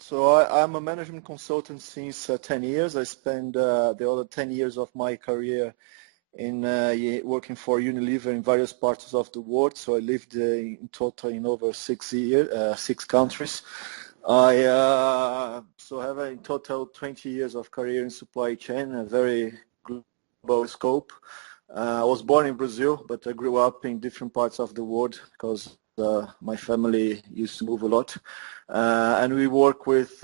So I'm a management consultant since 10 years. I spent the other 10 years of my career in working for Unilever in various parts of the world. So I lived in total in over 6 countries. I so have in total 20 years of career in supply chain, a very global scope. I was born in Brazil, but I grew up in different parts of the world because my family used to move a lot. And we work with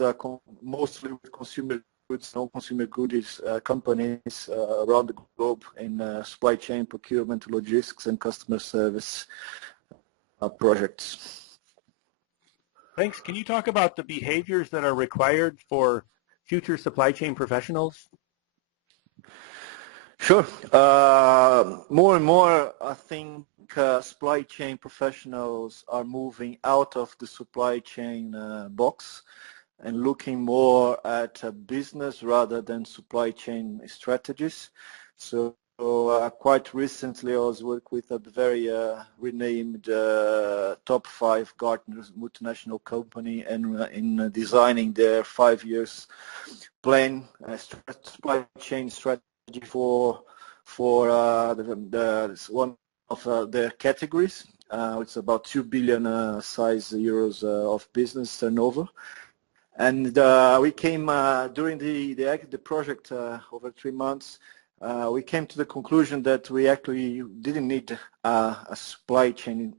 mostly with consumer goods, non-consumer goods companies around the globe in supply chain, procurement, logistics, and customer service projects. Thanks. Can you talk about the behaviors that are required for future supply chain professionals? Sure. More and more, I think supply chain professionals are moving out of the supply chain box and looking more at business rather than supply chain strategies. So quite recently I was working with a very renamed top 5 Gartner multinational company and in designing their 5 years plan, supply chain strategy for one of their categories. It's about 2 billion size euros of business turnover. And we came during the project over 3 months. We came to the conclusion that we actually didn't need a supply chain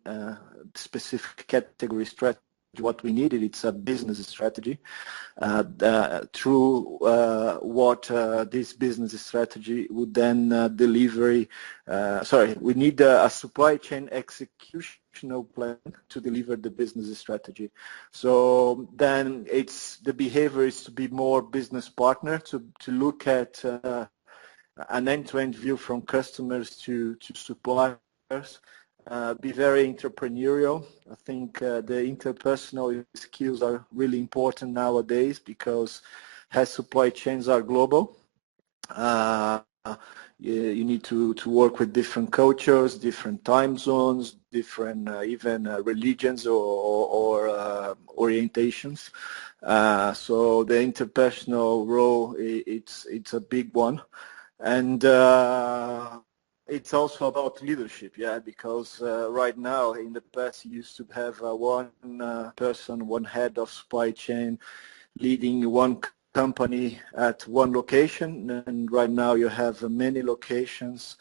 specific category strategy. What we needed, it's a business strategy. Through what this business strategy would then deliver. We need a supply chain executional plan to deliver the business strategy. So then it's the behavior is to be more business partner, to look at an end-to-end view from customers to suppliers. Be very entrepreneurial. I think the interpersonal skills are really important nowadays because as supply chains are global, you need to work with different cultures, different time zones, different even religions or orientations. So the interpersonal role, it's a big one. And it's also about leadership, because right now, in the past, you used to have one person, one head of supply chain leading one company at one location, and right now you have many locations,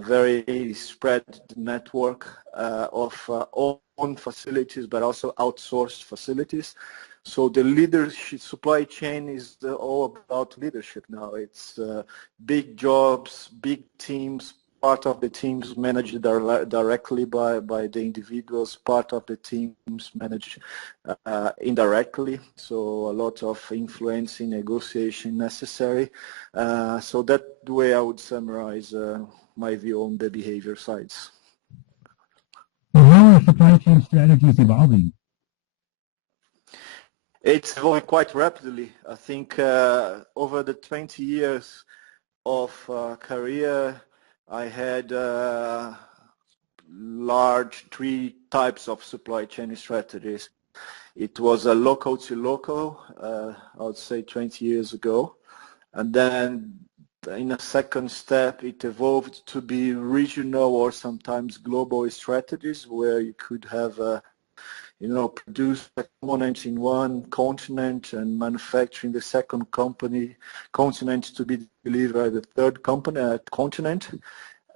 very spread network of own facilities, but also outsourced facilities. So the leadership supply chain is all about leadership now. It's big jobs, big teams. Part of the teams managed directly by the individuals, part of the teams managed indirectly, so a lot of influencing, negotiation necessary. So that the way I would summarize my view on the behavior sides. So how are supply chain strategies evolving? It's evolving quite rapidly. I think over the 20 years of career, I had large 3 types of supply chain strategies. It was a local to local, I would say 20 years ago. And then in a second step, it evolved to be regional or sometimes global strategies where you could have produce components in one continent and manufacturing the second continent to be delivered at the third continent.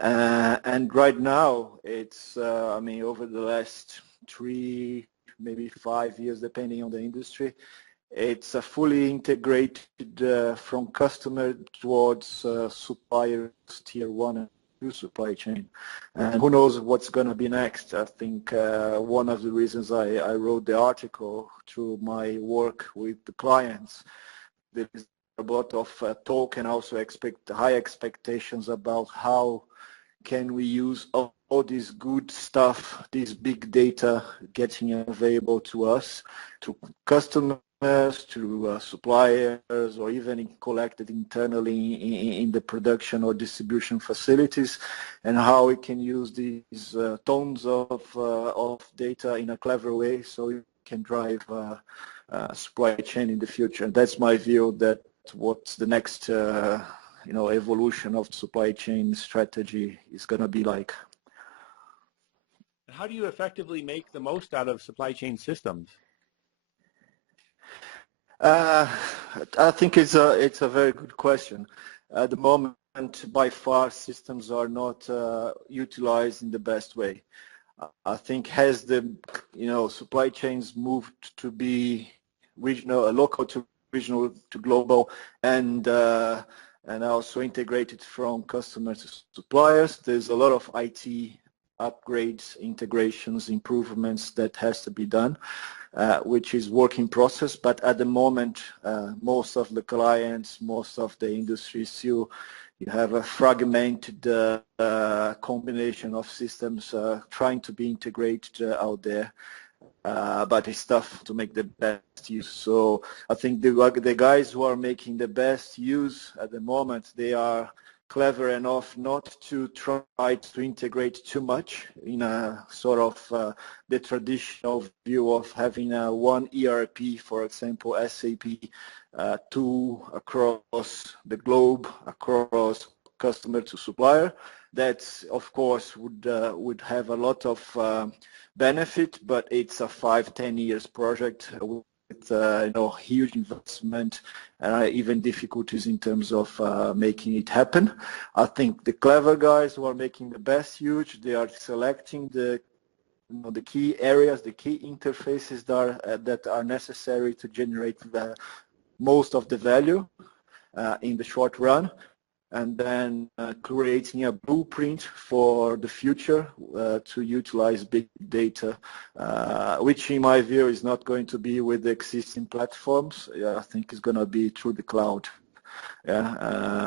And right now, it's, over the last 3, maybe 5 years, depending on the industry, it's a fully integrated from customer towards suppliers, tier 1 and 2 supply chain. And who knows what's going to be next. I think one of the reasons I wrote the article through my work with the clients, there is a lot of talk and also high expectations about how can we use all this good stuff, this big data getting available to us, to customers, to suppliers, or even collected internally in the production or distribution facilities, and how we can use these tons of data in a clever way so you can drive supply chain in the future. And that's my view that what's the next evolution of supply chain strategy is going to be like. How do you effectively make the most out of supply chain systems? I think it's a very good question. At the moment, by far, systems are not utilized in the best way. I think as the supply chains moved to be regional, local to regional to global, and also integrated from customers to suppliers, there's a lot of IT upgrades, integrations, improvements that has to be done. Which is work in process, but at the moment, most of the clients, most of the industries, you have a fragmented combination of systems trying to be integrated out there, but it's tough to make the best use. So I think the guys who are making the best use at the moment, they are clever enough not to try to integrate too much in a sort of the traditional view of having one ERP, for example, SAP, tool across the globe, across customer to supplier. That, of course, would have a lot of benefit, but it's a 5-10 years project with huge investment and even difficulties in terms of making it happen. I think the clever guys who are making the best use, they are selecting the key areas, the key interfaces that are necessary to generate the most of the value in the short run, and then creating a blueprint for the future to utilize big data, which in my view is not going to be with the existing platforms. I think it's going to be through the cloud.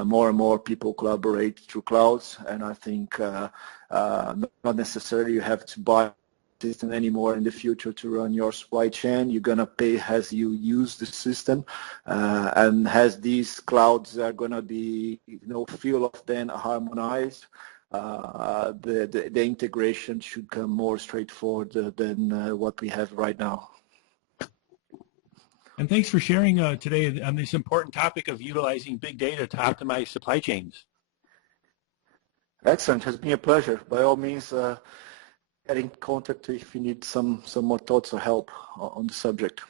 More and more people collaborate through clouds, and I think not necessarily you have to buy system anymore in the future to run your supply chain. You're going to pay as you use the system, and as these clouds are going to be few of them harmonized, the integration should come more straightforward than what we have right now. And thanks for sharing today on this important topic of utilizing big data to optimize supply chains. Excellent. It has been a pleasure. By all means, get in contact if you need some more thoughts or help on the subject.